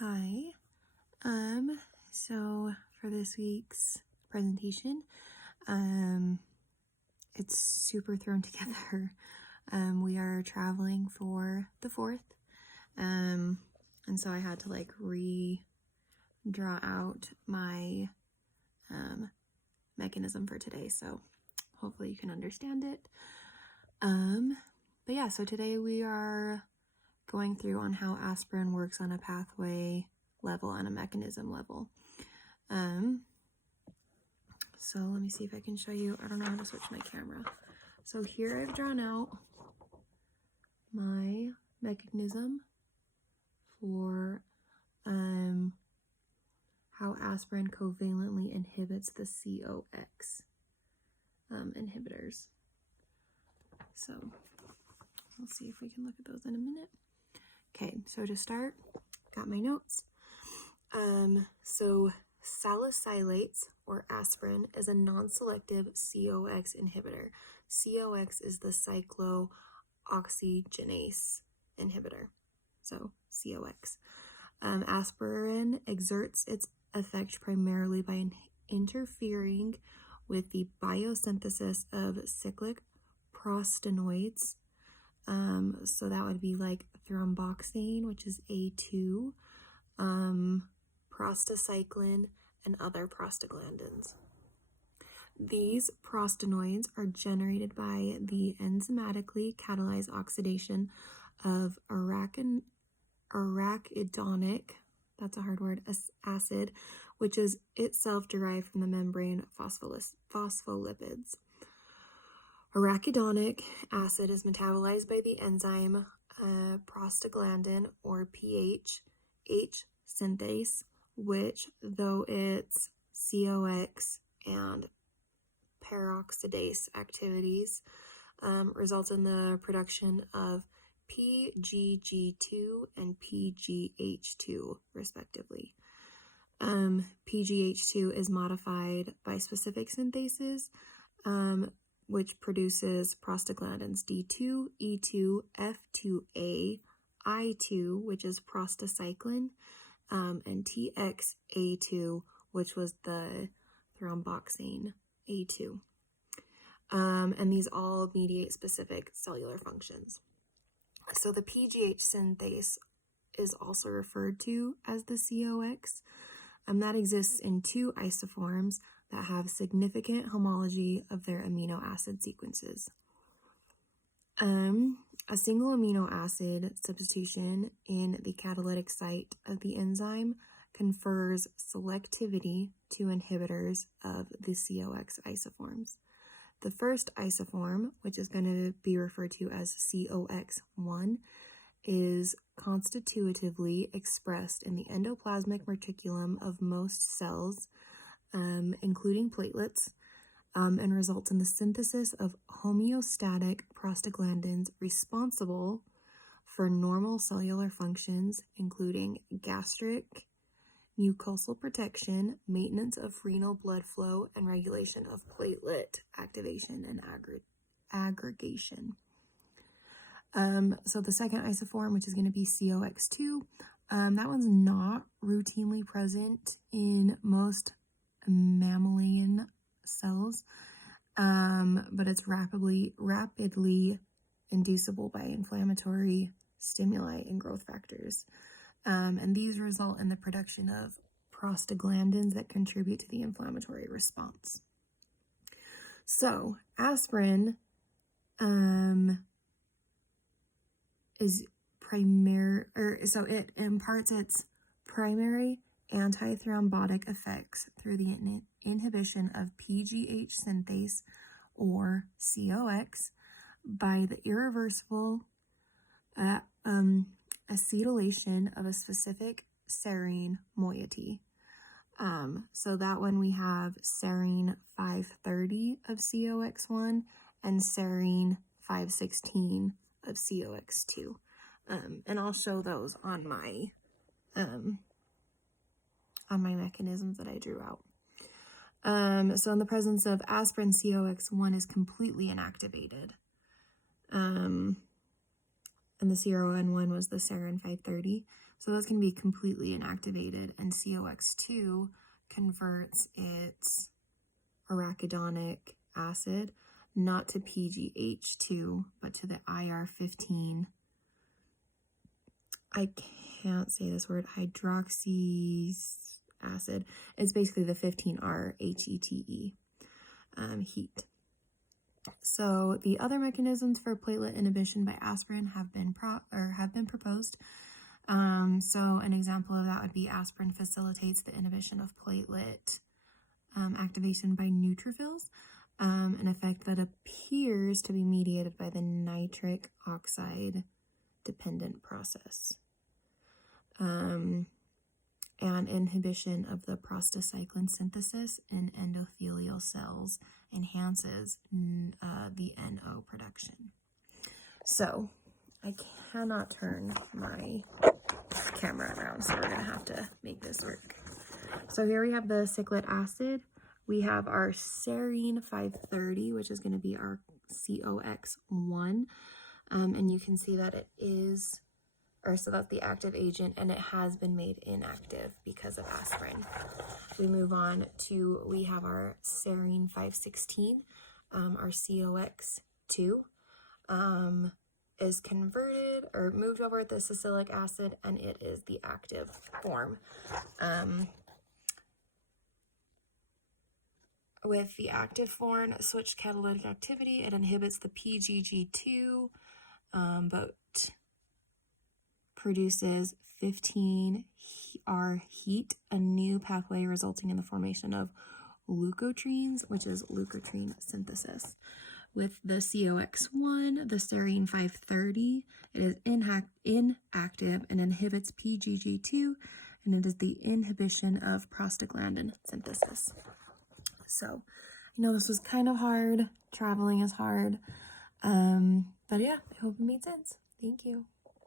Hi. So for this week's presentation, it's super thrown together. We are traveling for the 4th. And so I had to draw out my mechanism for today. So hopefully you can understand it. But yeah, so today we are going through on how aspirin works on a pathway level and a mechanism level. So let me see if I can show you. I don't know how to switch my camera. So here I've drawn out my mechanism for how aspirin covalently inhibits the COX inhibitors. So we'll see if we can look at those in a minute. Okay, so to start, got my notes. So salicylates, or aspirin, is a non-selective COX inhibitor. COX is the cyclooxygenase inhibitor, so COX. Aspirin exerts its effect primarily by interfering with the biosynthesis of cyclic prostanoids. So that would be like thromboxane, which is A2, prostacyclin, and other prostaglandins. These prostanoids are generated by the enzymatically catalyzed oxidation of arachidonic, that's a hard word, acid, which is itself derived from the membrane phospholipids. Arachidonic acid is metabolized by the enzyme prostaglandin, or PH, H synthase, which, though its COX and peroxidase activities, results in the production of PGG2 and PGH2, respectively. PGH2 is modified by specific synthases, which produces prostaglandins D2, E2, F2A, I2, which is prostacyclin, and TXA2, which was the thromboxane A2. And these all mediate specific cellular functions. So the PGH synthase is also referred to as the COX. That exists in two isoforms that have significant homology of their amino acid sequences. A single amino acid substitution in the catalytic site of the enzyme confers selectivity to inhibitors of the COX isoforms. The first isoform, which is going to be referred to as COX1, is constitutively expressed in the endoplasmic reticulum of most cells, including platelets, and results in the synthesis of homeostatic prostaglandins responsible for normal cellular functions, including gastric, mucosal protection, maintenance of renal blood flow, and regulation of platelet activation and aggregation. So the second isoform, which is going to be COX2, that one's not routinely present in most mammalian cells, but it's rapidly inducible by inflammatory stimuli and growth factors. And these result in the production of prostaglandins that contribute to the inflammatory response. So aspirin it imparts its primary antithrombotic effects through the inhibition of PGH synthase, or COX, by the irreversible acetylation of a specific serine moiety. So that one we have serine 530 of COX1 and serine 516 of COX2. And I'll show those on my mechanisms that I drew out. So in the presence of aspirin, COX1 is completely inactivated. And the CRON1 was the serine 530. So those can be completely inactivated, and COX2 converts its arachidonic acid not to PGH2, but to the IR15. I can't say this word, hydroxy acid. It's basically the 15R HETE, heat. So the other mechanisms for platelet inhibition by aspirin have been proposed. So an example of that would be aspirin facilitates the inhibition of platelet activation by neutrophils, an effect that appears to be mediated by the nitric oxide dependent process. And inhibition of the prostacyclin synthesis in endothelial cells enhances the NO production. So I cannot turn my camera around, so we're going to have to make this work. So here we have the cyclic acid. We have our serine 530, which is going to be our COX1. And you can see that it is, so that's the active agent, and it has been made inactive because of aspirin. We move on to, we have our serine 516, our COX2, is converted or moved over to salicylic acid, and it is the active form. With the active form, switched catalytic activity, it inhibits the PGG2, but produces 15R heat, a new pathway resulting in the formation of leukotrienes, which is leukotriene synthesis. With the COX1, the serine 530, it is inactive and inhibits PGG2, and it is the inhibition of prostaglandin synthesis. So I know this was kind of hard. Traveling is hard. But yeah, I hope it made sense. Thank you.